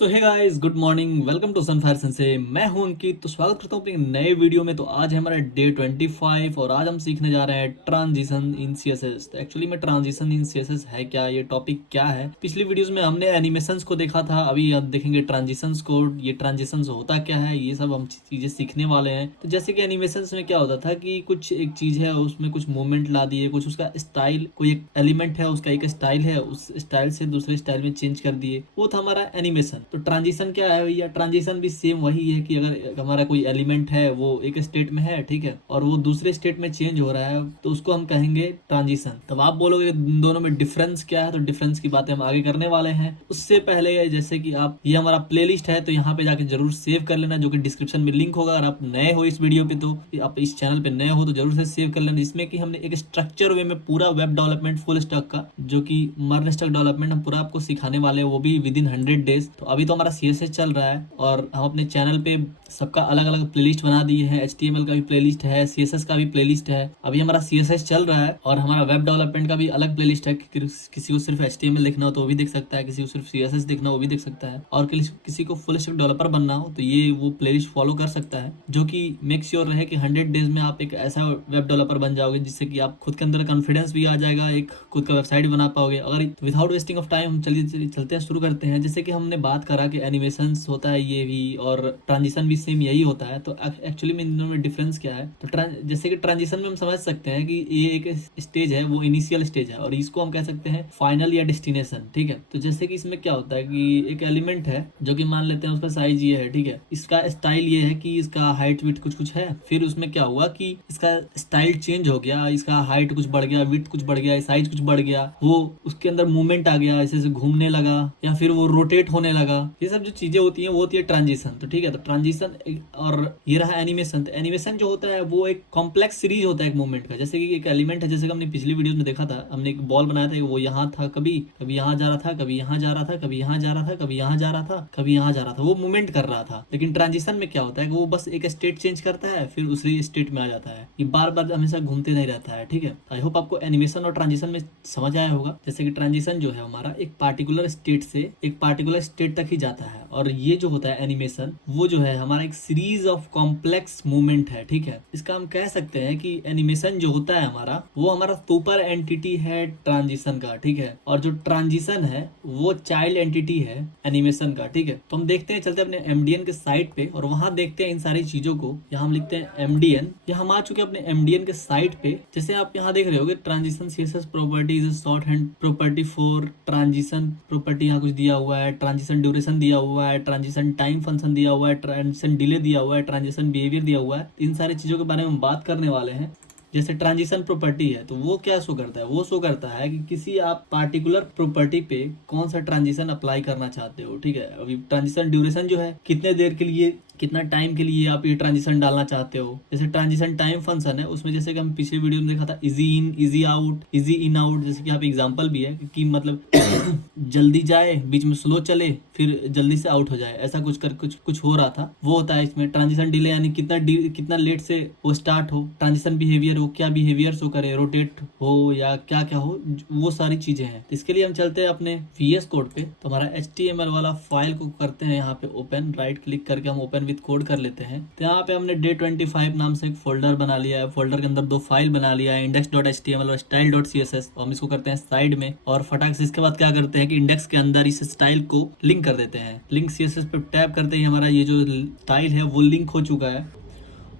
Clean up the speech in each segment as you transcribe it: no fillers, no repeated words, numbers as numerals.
So hey guys, good morning, welcome to sunfire sense. मैं हूं अंकित। तो स्वागत करता हूं अपने नए वीडियो में। तो आज है हमारा डे 25 और आज हम सीखने जा रहे हैं ट्रांजिशन इन सीएसएस। तो एक्चुअली में ट्रांजिशन इन सीएसएस है क्या, ये टॉपिक क्या है। पिछली वीडियोस में हमने एनिमेशंस को देखा था, अभी अब देखेंगे ट्रांजिशंस को। ये ट्रांजिशंस होता क्या है, ये सब हम चीजें सीखने वाले हैं। तो जैसे कि एनिमेशंस में क्या होता था कि कुछ एक चीज है, उसमें कुछ मूवमेंट ला दिए, कुछ उसका स्टाइल, कोई एक एलिमेंट है उसका एक स्टाइल है, उस स्टाइल से दूसरे स्टाइल में चेंज कर दिए, वो था हमारा एनिमेशन। तो ट्रांजिशन क्या है भैया, ट्रांजिशन भी सेम वही है कि अगर हमारा कोई एलिमेंट है वो एक स्टेट में है, ठीक है, और वो दूसरे स्टेट में चेंज हो रहा है तो उसको हम कहेंगे ट्रांजिशन। तब आप बोलोगे इन दोनों में डिफरेंस क्या है, तो डिफरेंस की बातें हम आगे करने वाले हैं। उससे पहले जैसे कि आप, ये हमारा प्लेलिस्ट है तो यहाँ पे जाके जरूर सेव कर लेना, जो कि डिस्क्रिप्शन में लिंक होगा। अगर आप नए हो इस वीडियो पे, तो आप इस चैनल पे नए हो तो जरूर से सेव कर लेना, जिसमें कि हमने एक स्ट्रक्चर वे में पूरा वेब डेवलपमेंट फुल स्टैक का, जो कि मर्न स्टैक डेवलपमेंट हम पूरा आपको सिखाने वाले हैं, वो भी विद इन 100 डेज। तो अभी तो हमारा सीएसएस चल रहा है और हम अपने चैनल पे सबका अलग अलग प्लेलिस्ट बना दिए हैं। एचटीएमएल का भी प्लेलिस्ट है, सीएसएस का भी प्लेलिस्ट है। अभी हमारा सीएसएस चल रहा है और हमारा वेब डेवलपमेंट का भी अलग प्लेलिस्ट है। किसी को सिर्फ एचटीएमएल देखना हो तो वो भी देख सकता है, किसी को सिर्फ सीएसएस देखना हो वो भी देख सकता है, और किसी को फुल स्टैक डेवलपर बनना हो तो ये वो प्लेलिस्ट फॉलो कर सकता है, जो कि मेक श्योर रहे कि 100 डेज में आप एक ऐसा वेब डेवलपर बन जाओगे जिससे कि आप खुद के अंदर कॉन्फिडेंस भी आ जाएगा, एक खुद का वेबसाइट बना पाओगे। अगर विदाउट वेस्टिंग ऑफ टाइम हम चलते हैं, शुरू करते हैं। जैसे कि हमने बात करा कि एनिमेशन होता है ये भी, और ट्रांजिशन भी सेम यही होता है। तो एक्चुअली में इन दोनों में डिफरेंस क्या है, तो जैसे कि ट्रांजिशन में हम समझ सकते हैं कि ये एक स्टेज है, वो इनिशियल स्टेज है, और इसको हम कह सकते हैं फाइनल या डेस्टिनेशन, ठीक है। तो जैसे कि इसमें क्या होता है कि एक एलिमेंट है जो कि मान लेते हैं उसका साइज ये है, ठीक है, इसका स्टाइल ये है कि इसका हाइट विथ कुछ कुछ है। फिर उसमें क्या हुआ कि इसका स्टाइल चेंज हो गया, इसका हाइट कुछ बढ़ गया, विथ कुछ बढ़ गया, साइज कुछ बढ़ गया, वो उसके अंदर मूवमेंट आ गया, ऐसे घूमने लगा, या फिर वो रोटेट होने लगा। ये सब जो चीजें होती हैं वो होती है ट्रांजिशन। तो ठीक है, तो ट्रांजिशन और ये रहा एनिमेशन। तो एनिमेशन जो होता है वो एक कॉम्प्लेक्स सीरीज होता है एक मूवमेंट का। जैसे कि एक एलिमेंट है, जैसे कि हमने पिछली वीडियो में देखा था, हमने एक बॉल बनाया था, वो यहाँ था, कभी कभी यहाँ जा रहा था, कभी यहाँ जा रहा था, कभी यहाँ जा रहा था, कभी यहाँ जा रहा था, कभी यहाँ जा रहा था, वो मूवमेंट कर रहा था। लेकिन ट्रांजिशन में क्या होता है कि वो बस एक स्टेट चेंज करता है, फिर दूसरी स्टेट में आ जाता है, ये बार बार हमेशा घूमते नहीं रहता है, ठीक है। आई होप आपको एनिमेशन और ट्रांजिशन में समझ आया होगा। जैसे कि ट्रांजिशन जो है हमारा एक पार्टिकुलर स्टेट से एक पार्टिकुलर स्टेट तक ही जाता है, और ये जो होता है एनिमेशन, वो जो है हमारा एक सीरीज ऑफ कॉम्प्लेक्स मूवमेंट है, ठीक है। इसका हम कह सकते हैं कि एनिमेशन जो होता है हमारा, वो हमारा सुपर एंटिटी है ट्रांजिशन का, ठीक है, और जो ट्रांजिशन है वो चाइल्ड एंटिटी है एनिमेशन का, ठीक है। तो हम देखते हैं, चलते हैं अपने एमडीएन के साइट पे और वहां देखते हैं इन सारी चीजों को। यहाँ हम लिखते हैं एमडीएन, यहाँ हम आ चुके हैं अपने एमडीएन के साइट पे। जैसे आप यहाँ देख रहे होगे, transition CSS property is short hand property for transition property, यहाँ कुछ दिया हुआ है, ट्रांजिशन ड्यूरेशन दिया हुआ है, ट्रांजिशन टाइम फंक्शन दिया हुआ है, ट्रांजिशन डिले दिया हुआ है, ट्रांजिशन बिहेवियर दिया हुआ है। इन सारी चीजों के बारे में हम बात करने वाले हैं। जैसे ट्रांजिशन प्रॉपर्टी है तो वो क्या शो करता है, वो शो करता है कि किसी आप पार्टिकुलर प्रॉपर्टी पे कौन सा ट्रांजिशन अप्लाई करना चाहते हो, ठीक है। अभी ट्रांजिशन ड्यूरेशन जो है, कितने देर के लिए, कितना टाइम के लिए आप ये ट्रांजिशन डालना चाहते हो। जैसे ट्रांजिशन टाइम फंक्शन है, उसमें जैसे कि हम पिछले वीडियो में देखा था, easy in, easy out, easy in out. जैसे कि यहाँ पे एग्जांपल भी है कि मतलब जल्दी जाए, बीच में स्लो चले, फिर जल्दी से आउट हो जाए, ऐसा कुछ कर कुछ हो रहा था, वो होता है इसमें। ट्रांजिशन डिले यानी कितना लेट से वो स्टार्ट हो। ट्रांजिशन बिहेवियर हो, क्या बिहेवियर शो करे, रोटेट हो या क्या क्या हो, वो सारी चीजें हैं। तो इसके लिए हम चलते हैं अपने VS कोड पे। तो हमारा HTML वाला फाइल को करते हैं यहाँ पे ओपन, राइट क्लिक करके हम ओपन विद कोड कर लेते हैं। तो यहाँ पे हमने डे 25 नाम से एक फोल्डर बना लिया है, फोल्डर के अंदर 2 फाइल बना लिया है, index.html और style.css। और हम इसको करते हैं साइड में, और फटाक से इसके बाद क्या करते हैं कि इंडेक्स के अंदर इस स्टाइल को लिंक कर देते हैं। लिंक CSS पे टैप करते ही हमारा ये जो स्टाइल है वो लिंक हो चुका है।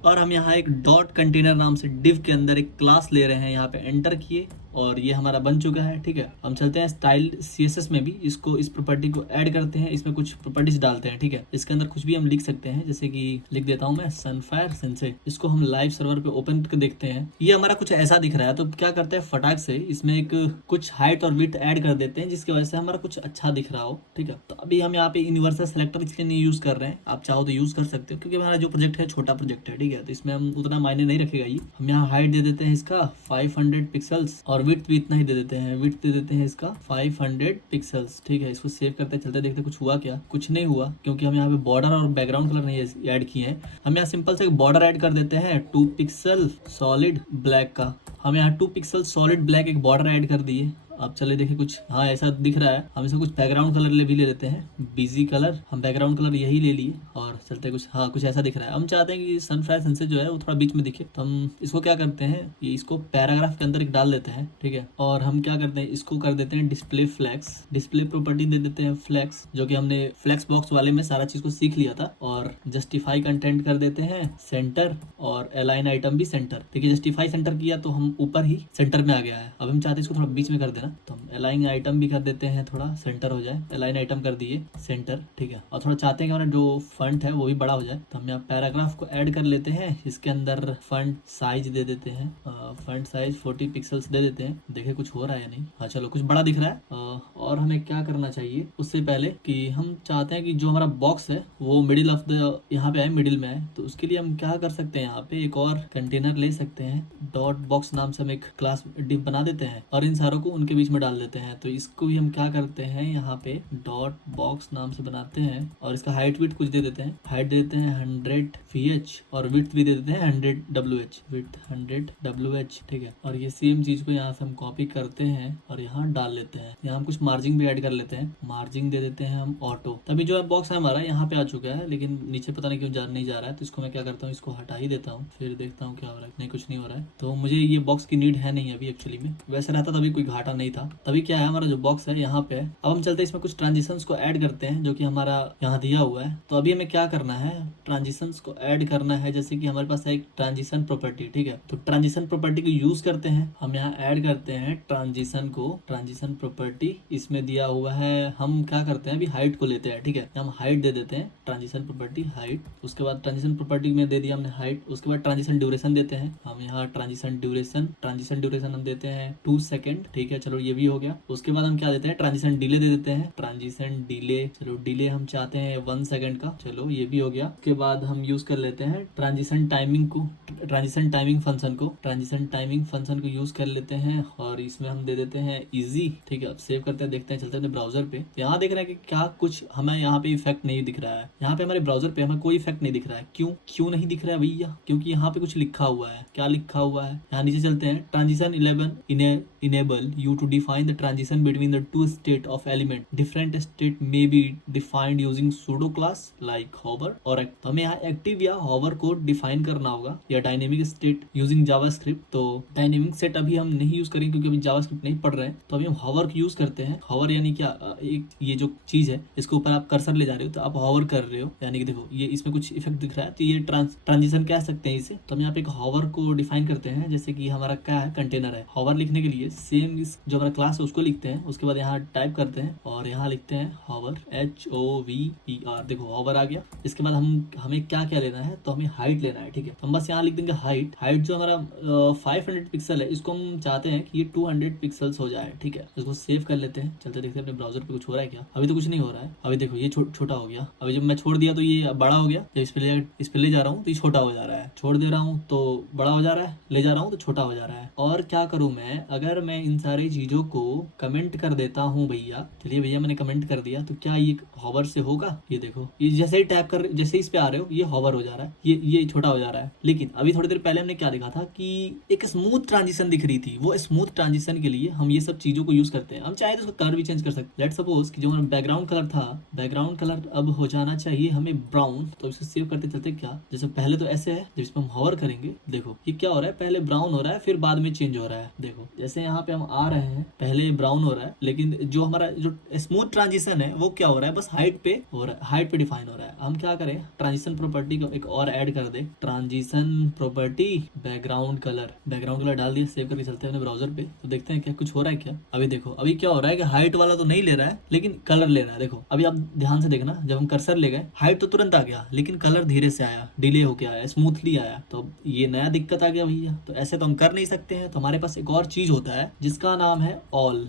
और हम यहाँ एक डॉट कंटेनर नाम से डिव के अंदर एक क्लास ले रहे हैं, यहाँ पे एंटर किए और ये हमारा बन चुका है, ठीक है। हम चलते हैं स्टाइल CSS में भी, इसको इस प्रॉपर्टी को ऐड करते हैं, इसमें कुछ प्रॉपर्टीज डालते हैं, ठीक है। इसके अंदर कुछ भी हम लिख सकते हैं, जैसे कि लिख देता हूं मैं सनफायर सेंसे। इसको हम लाइव सर्वर पे ओपन करके देखते हैं, ये हमारा कुछ ऐसा दिख रहा है। तो क्या करते हैं, फटाक से इसमें एक कुछ हाइट और विड्थ ऐड कर देते हैं, जिसकी वजह से हमारा कुछ अच्छा दिख रहा हो, ठीक है। तो अभी हम यहाँ पे यूनिवर्सल सेलेक्टर इसलिए नहीं यूज कर रहे हैं, आप चाहो तो यूज कर सकते हो, क्योंकि हमारा जो प्रोजेक्ट है छोटा प्रोजेक्ट है, ठीक है। तो इसमें हम उतना मायने नहीं रखेगा ये। हम यहाँ हाइट दे देते हैं इसका 500 पिक्सल्स, और विड्थ भी इतना ही दे देते हैं, विड्थ दे देते हैं इसका 500 पिक्सल्स, ठीक है। इसको सेव करते चलते देखते कुछ हुआ क्या, कुछ नहीं हुआ, क्योंकि हम यहाँ पे बॉर्डर और बैकग्राउंड कलर नहीं ऐड किए हैं। हम यहाँ सिंपल से एक बॉर्डर ऐड कर देते हैं 2 पिक्सल सॉलिड ब्लैक का। हम यहाँ 2 पिक्सल सॉलिड ब्लैक एक बॉर्डर ऐड कर दिए। अब चले देखें कुछ, हाँ ऐसा दिख रहा है। हम इसको कुछ बैकग्राउंड कलर भी ले लेते हैं, बीजी कलर। हम बैकग्राउंड कलर यही ले लिए और चलते कुछ, हाँ कुछ ऐसा दिख रहा है। हम चाहते हैं कि सनराइज सनसेट जो है वो थोड़ा बीच में दिखे, तो हम इसको क्या करते हैं, ये इसको पैराग्राफ के अंदर एक डाल देते हैं, ठीक है। और हम क्या करते हैं, इसको कर देते हैं डिस्प्ले फ्लैक्स, डिस्प्ले प्रॉपर्टी दे देते हैं फ्लैक्स, जो कि हमने फ्लैक्स बॉक्स वाले में सारा चीज को सीख लिया था। और जस्टिफाई कंटेंट कर देते हैं सेंटर, और अलाइन आइटम भी सेंटर। देखिए जस्टिफाई सेंटर किया तो हम ऊपर ही सेंटर में आ गया है। अब हम चाहते हैं इसको थोड़ा बीच में कर देना, तो हम अलाइन आइटम भी कर देते हैं, थोड़ा सेंटर हो जाए। अलाइन आइटम कर दिए सेंटर, ठीक है। और थोड़ा चाहते हैं कि हमारा जो फंट है वो भी बड़ा हो जाए, तो हम यहाँ पैराग्राफ को ऐड कर लेते हैं। इसके अंदर फंट साइज दे देते हैं, फंट साइज 40 पिक्सल्स दे देते हैं। देखे कुछ हो रहा है या नहीं, हाँ चलो कुछ बड़ा दिख रहा है। और हमें क्या करना चाहिए उससे पहले कि हम चाहते हैं कि जो हमारा बॉक्स है वो मिडिल ऑफ द यहाँ पे आए, मिडिल में आए। तो उसके लिए हम क्या कर सकते हैं, यहाँ पे एक और कंटेनर ले सकते हैं, डॉट बॉक्स नाम से हम एक क्लास डिव बना देते हैं और इन सारों को उनके बीच में डाल देते हैं। तो इसको भी हम क्या करते हैं, यहाँ पे डॉट बॉक्स नाम से बनाते हैं और इसका हाइट विड्थ कुछ दे देते हैं। हाइट दे देते हैं 100 VH और विड्थ भी दे देते हैं 100 WH, विड्थ 100 WH, ठीक है। और ये सेम चीज को यहाँ से हम कॉपी करते हैं और यहाँ डाल लेते हैं। यहाँ हम कुछ मार्जिंग भी ऐड कर लेते हैं, मार्जिंग दे देते हैं हम ऑटो। तभी जो है बॉक्स है हमारा यहाँ पे आ चुका है, लेकिन नीचे पता नहीं क्यों नहीं जा रहा है। तो इसको मैं क्या करता हूँ, इसको हटा ही देता हूँ, फिर देखता हूँ क्या हो रहा है। नहीं कुछ नहीं हो रहा है, तो मुझे ये बॉक्स की नीड है नहीं अभी एक्चुअली में। वैसे रहता तभी कोई घाटा नहीं था। तभी क्या है, हमारा जो बॉक्स है यहाँ पे, अब हम चलते हैं इसमें कुछ ट्रांजिशंस को ऐड करते हैं जो कि हमारा यहाँ दिया हुआ है। तो अभी हमें क्या करना है, ट्रांजिशंस को ऐड करना है। जैसे कि हमारे पास है एक ट्रांजिशन प्रॉपर्टी, ठीक है। तो ट्रांजिशन प्रॉपर्टी को यूज करते हैं, हम यहाँ ऐड करते हैं ट्रांजिशन को, ट्रांजिशन प्रॉपर्टी इसमें दिया हुआ है। हम क्या करते हैं, अभी हाइट को लेते हैं, ठीक है। हम हाइट दे देते हैं, ट्रांजिशन प्रॉपर्टी हाइट। उसके बाद ट्रांजिशन प्रॉपर्टी में दे दिया हमने हाइट। उसके बाद ट्रांजिशन ड्यूरेशन देते हैं हम यहाँ, ट्रांजिशन ड्यूरेशन हम देते हैं 2 सेकंड, ठीक है। चलो ये भी हो गया। उसके बाद हम क्या देते हैं, ट्रांजिशन डिले दे देते हैं, ट्रांजिशन डिले। चलो डिले हम चाहते हैं 1 सेकंड का, चलो ये भी हो गया। उसके बाद हम यूज कर लेते हैं ट्रांजिशन टाइमिंग को, ट्रांजिशन टाइमिंग फंक्शन को, ट्रांजिशन टाइमिंग फंक्शन को यूज कर लेते हैं और इसमें हम दे देते हैं इजी, ठीक है। अब सेव करते हैं, देखते हैं, चलते हैं ब्राउजर पे। यहाँ देख रहे हैं कि क्या कुछ हमें यहाँ पे इफेक्ट नहीं दिख रहा है। यहाँ पे हमारे ब्राउजर पे हमें कोई इफेक्ट नहीं दिख रहा है। क्यों नहीं दिख रहा है भैया, क्योंकि यहाँ पे कुछ लिखा हुआ है। क्या लिखा हुआ है, यहाँ नीचे चलते हैं। Transition 11 enable you to define the transition between the two state of element. Different state may be defined using pseudo class like hover और तो हमें यहाँ एक्टिव या hover को डिफाइन करना होगा, या डायनेमिक स्टेट यूजिंग जावास्क्रिप्ट। तो डायनेमिक सेट अभी हम नहीं यूज करेंगे क्योंकि अभी जावास्क्रिप्ट नहीं पढ़ रहे हैं। तो अभी हम hover को यूज करते हैं। hover यानी क्या, एक ये जो चीज है इसके ऊपर आप कर्सर ले जा रहे हो तो आप hover कर रहे हो, यानी कि देखो ये इसमें कुछ इफेक्ट दिख रहा है, तो ये ट्रांजिशन कह सकते हैं इसे। तो हम यहाँ पे एक hover को डिफाइन करते हैं। जैसे कि हमारा क्या है, कंटेनर है। hover लिखने के लिए सेम इस जो हमारा क्लास है उसको लिखते हैं, उसके बाद यहाँ टाइप करते हैं और यहाँ लिखते हैं hover, HOVER। देखो hover आ गया। इसके बाद हमें क्या क्या लेना है, तो हमें हाइट लेना है, ठीक है। हम बस यहाँ लिख देंगे हाइट जो हमारा 500 पिक्सल है, इसको हम चाहते हैं कि ये 200 पिक्सल्स हो जाए, ठीक है। इसको सेव कर लेते हैं, चलते देखते हैं अपने ब्राउजर पे कुछ हो रहा है क्या। अभी तो कुछ नहीं हो रहा है। अभी देखो ये छोटा हो गया। अभी जब मैं छोड़ दिया तो ये बड़ा हो गया। जब इस पे ले जा रहा हूँ तो ये छोटा हो जा रहा है, छोड़ दे रहा हूँ तो बड़ा हो जा रहा है, ले जा रहा हूँ तो छोटा हो जा रहा है। और क्या करूँ मैं, अगर मैं इन सारी चीजों को कमेंट कर देता हूँ भैया, चलिए भैया मैंने कमेंट कर दिया, तो क्या ये होवर से होगा। ये देखो ये जैसे ही टैप कर, जैसे ही इस पे आ रहे हो ये होवर हो जा रहा है, ये छोटा हो जा रहा है। लेकिन अभी थोड़ी देर पहले हमने क्या देखा था कि एक स्मूथ ट्रांजिशन दिख रही थी। वो स्मूथ ट्रांजिशन के लिए हम ये सब चीजों को यूज करते हैं। हम चाहे तो उसका कलर भी चेंज कर सकते हैं। लेट्स सपोज कि जो हमारा बैकग्राउंड कलर था, बैकग्राउंड कलर अब हो जाना चाहिए हमें ब्राउन। तो इसको सेव करते चलते क्या, जैसे पहले तो ऐसे है, जब इस पर हम होवर करेंगे देखो ये क्या हो रहा है, पहले ब्राउन हो रहा है फिर बाद में चेंज हो रहा है। देखो जैसे यहाँ पे हम आ रहे हैं, पहले ब्राउन हो रहा है, लेकिन जो हमारा जो स्मूथ ट्रांजिशन है वो क्या हो रहा है, बस हाइट पे हो रहा है, हाइट पे डिफाइन हो रहा है। हम क्या करें, ट्रांजिशन प्रॉपर्टी को एक और ऐड कर दे, ट्रांजिशन प्रॉपर्टी बैकग्राउंड कलर डाल दिया। सेव करके चलते हैं ब्राउजर पे, तो देखते हैं क्या कुछ हो रहा है क्या। अभी देखो अभी क्या हो रहा है कि हाइट वाला तो नहीं ले रहा है लेकिन कलर ले रहा है। देखो अभी आप ध्यान से देखना, जब हम कर्सर ले गए हाइट तो तुरंत आ गया, लेकिन कलर धीरे से आया, डिले होके आया, स्मूथली आया। तो ये नया दिक्कत आ गया भैया। तो ऐसे तो हम कर नहीं सकते हैं। तो हमारे पास एक और चीज होता है जिसका नाम है ऑल,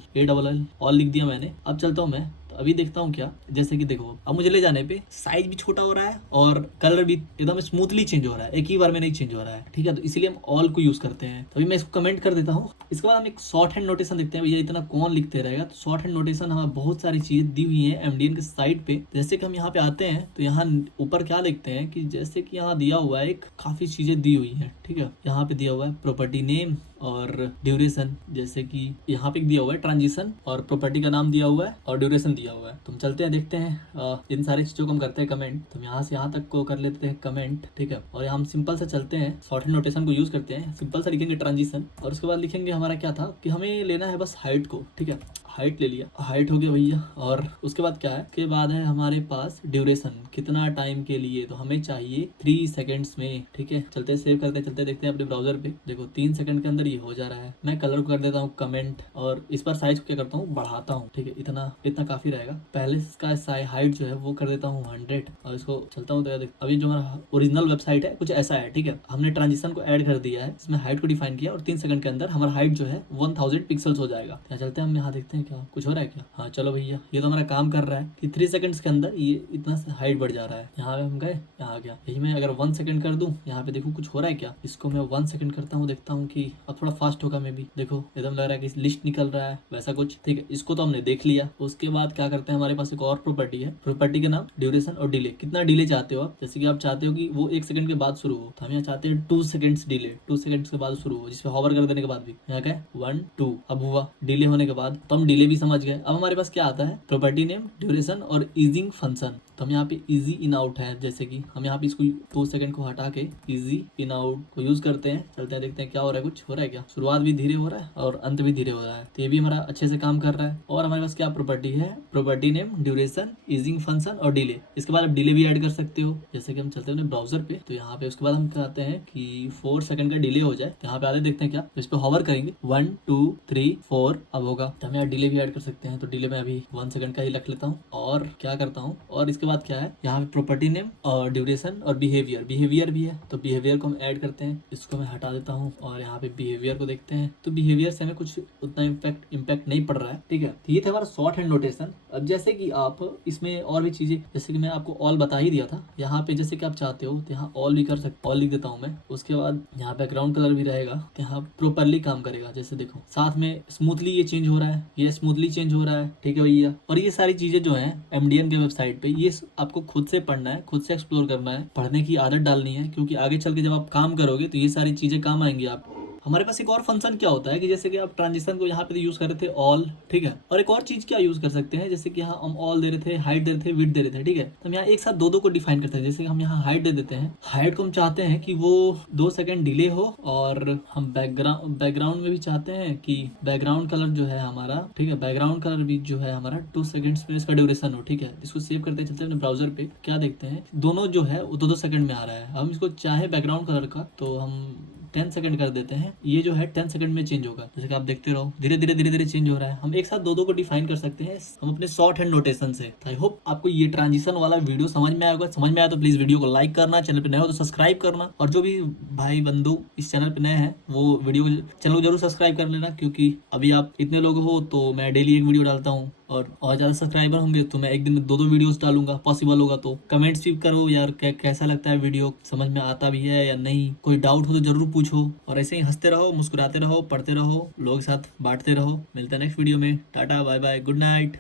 ऑल लिख दिया मैंने। अब चलता हूँ मैं, तो अभी देखता हूँ क्या, जैसे कि देखो अब मुझे ले जाने पे साइज भी छोटा हो रहा है और कलर भी एकदम स्मूथली चेंज हो रहा है, एक ही बार में नहीं चेंज हो रहा है, ठीक है। तो इसीलिए हम ऑल को यूज करते हैं। तो अभी मैं इसको कमेंट कर देता हूँ। इसके बाद हम एक शॉर्ट हैंड नोटेशन देखते हैं, भैया इतना कौन लिखते रहेगा। तो शॉर्ट हैंड नोटेशन हमें बहुत सारी चीजें दी हुई है MDN के साइट पे। जैसे कि हम यहाँ पे आते हैं तो यहाँ ऊपर क्या देखते हैं कि जैसे कि यहाँ दिया हुआ है, एक काफी चीजें दी हुई है, ठीक है। यहाँ पे दिया हुआ है प्रॉपर्टी नेम और ड्यूरेशन, जैसे कि यहाँ पे दिया हुआ है ट्रांजिशन और प्रॉपर्टी का नाम दिया हुआ है और ड्यूरेशन दिया हुआ है। तुम चलते हैं देखते हैं इन सारी चीज़ों को हम करते हैं कमेंट। तुम यहाँ से यहाँ तक को कर लेते हैं कमेंट, ठीक है। और हम सिंपल से चलते हैं, शॉर्टहैंड नोटेशन को यूज़ करते हैं, सिंपल सा लिखेंगे ट्रांजिशन और उसके बाद लिखेंगे हमारा क्या था कि हमें लेना है बस हाइट को, ठीक है। हाइट ले लिया, हाइट हो गया भैया। और उसके बाद क्या है, उसके बाद है हमारे पास ड्यूरेशन, कितना टाइम के लिए, तो हमें चाहिए 3 सेकंड्स में, ठीक है। चलते सेव करते हैं, चलते देखते हैं अपने ब्राउजर पे। देखो 3 सेकंड के अंदर ये हो जा रहा है। मैं कलर को कर देता हूँ कमेंट और इस बार साइज को क्या करता हूँ बढ़ाता हूँ, ठीक है। इतना इतना काफी रहेगा। पहले इसका हाइट जो है वो कर देता हूँ 100 और इसको चलता हूँ। तो अभी जो हमारा ओरिजिनल वेबसाइट है कुछ ऐसा है, ठीक है। हमने ट्रांजिशन को ऐड कर दिया है, इसमें हाइट को डिफाइन किया और 3 सेकंड के अंदर हमारा हाइट जो है 1000 पिक्सल्स हो जाएगा। यहाँ चलते हैं, हम यहाँ देखते हैं क्या कुछ हो रहा है क्या। हाँ चलो भैया, ये तो हमारा काम कर रहा है कि 3 सेकंड्स के अंदर ये इतना हाइट बढ़ जा रहा है। यहाँ पे हम गए, यहाँ आ गया। यही मैं अगर 1 सेकंड कर दूं, यहाँ पे देखो कुछ हो रहा है क्या। इसको मैं 1 सेकंड करता हूँ, देखता हूँ कि अब थोड़ा फास्ट होगा। मैं भी देखो एकदम लग रहा है कि लिस्ट निकल रहा है वैसा कुछ, ठीक है। इसको तो हमने देख लिया। उसके बाद क्या करते हैं, हमारे पास एक और प्रॉपर्टी है, प्रॉपर्टी का नाम ड्यूरेशन और डिले। कितना डिले चाहते हो आप, जैसे कि आप चाहते हो कि वो 1 सेकंड के बाद शुरू हो, तो हम यहाँ चाहते हैं 2 सेकंड्स डिले, 2 सेकंड्स के बाद शुरू हो, जिसपे हॉवर कर देने के बाद भी यहाँ क्या 1 2 अब हुआ डिले होने के बाद, तो हम डिले भी समझ गए। अब हमारे पास क्या आता है, प्रॉपर्टी नेम, ड्यूरेशन और ईजिंग फंक्शन। तो हम यहाँ पे इजी इन आउट है, जैसे कि हम यहाँ पे इसको 2 सेकंड को हटा के इजी इन आउट को यूज करते हैं। चलते हैं देखते हैं क्या हो रहा है, कुछ हो रहा है क्या। शुरुआत भी धीरे हो रहा है और अंत भी धीरे हो रहा है, तो ये भी हमारा अच्छे से काम कर रहा है। और हमारे पास क्या प्रॉपर्टी है, property name, duration, easing function और डिले। इसके बाद आप डिले भी ऐड कर सकते हो, जैसे कि हम चलते हैं ब्राउजर पे। तो यहाँ पे उसके बाद हम कहते हैं कि 4 सेकंड का डिले हो जाए, तो यहाँ पे आते देखते हैं क्या। तो इस पे हॉवर करेंगे 1 2 3 4 अब होगा। तो हम यहाँ डिले भी ऐड कर सकते हैं, तो डिले में अभी 1 सेकंड का ही रख लेता हूँ और क्या करता हूँ। और इसके बाद क्या है, यहाँ पे प्रॉपर्टी नेम और ड्यूरेशन और बिहेवियर, बिहेवियर भी है, तो बिहेवियर को हम ऐड करते हैं। इसको मैं हटा देता हूँ और यहाँ पे बिहेवियर को देखते हैं। तो बिहेवियर से हमें कुछ उतना इम्पैक्ट नहीं पड़ रहा है, ठीक है। तो ये था हमारा शॉर्ट हैंड नोटेशन। अब जैसे कि आप इसमें और भी चीजें, जैसे कि मैं आपको ऑल बता ही दिया था, यहाँ पे जैसे कि आप चाहते हो तो यहाँ ऑल भी कर सकते, ऑल लिख देता हूँ मैं। उसके बाद यहाँ बैकग्राउंड कलर भी रहेगा, तो यहाँ प्रॉपरली काम करेगा। जैसे देखो साथ में स्मूथली ये चेंज हो रहा है, ये स्मूथली चेंज हो रहा है, ठीक है भैया। और ये सारी चीजें जो है एमडीएन के वेबसाइट पे, ये आपको खुद से पढ़ना है, खुद से एक्सप्लोर करना है, पढ़ने की आदत डालनी है, क्योंकि आगे चल के जब आप काम करोगे तो ये सारी चीजें काम आएंगी आपको। हमारे पास एक और फंक्शन क्या होता है कि जैसे कि आप ट्रांजिशन को यहाँ पे यूज कर रहे थे ऑल, ठीक है। और एक और चीज क्या यूज कर सकते हैं, जैसे कि यहाँ हम ऑल दे रहे थे, हाइट दे रहे थे, विड्थ दे रहे थे, ठीक है। तो हम यहाँ एक साथ दो को डिफाइन करते हैं। जैसे कि हम यहाँ हाइट दे देते हैं, हाइट को हम चाहते हैं कि वो 2 सेकंड डिले हो। और हम बैकग्राउंड में भी चाहते हैं कि बैकग्राउंड कलर जो है हमारा, ठीक है, बैकग्राउंड कलर भी जो है हमारा 2 सेकंड्स में इसका ड्यूरेशन हो, ठीक है। इसको सेव करते चलते हैं अपने ब्राउजर पे, क्या देखते हैं दोनों जो है वो 2 सेकंड में आ रहा है। हम इसको चाहे बैकग्राउंड कलर का तो हम 10 सेकंड कर देते हैं, ये जो है 10 सेकंड में चेंज होगा। जैसे कि आप देखते रहो धीरे धीरे चेंज हो रहा है। हम एक साथ दो को डिफाइन कर सकते हैं हम अपने शॉर्ट हैंड नोटेशन से। आई होप आपको ये ट्रांजिशन वाला वीडियो समझ में आया होगा। समझ में आया तो प्लीज वीडियो को लाइक करना, चैनल पे नए हो तो सब्सक्राइब करना, और जो भी भाई बंधु इस चैनल पे नए हैं वो वीडियो चैनल को जरूर सब्सक्राइब कर लेना, क्योंकि अभी आप इतने लोग हो तो मैं डेली एक वीडियो डालता हूँ, और ज़्यादा सब्सक्राइबर होंगे तो मैं एक दिन में 2 वीडियोस डालूंगा, पॉसिबल होगा तो। कमेंट्स भी करो यार, कैसा लगता है वीडियो, समझ में आता भी है या नहीं, कोई डाउट हो तो जरूर पूछो। और ऐसे ही हंसते रहो, मुस्कुराते रहो, पढ़ते रहो, लोगों के साथ बांटते रहो। मिलते हैं नेक्स्ट वीडियो में। Tata bye bye, good night.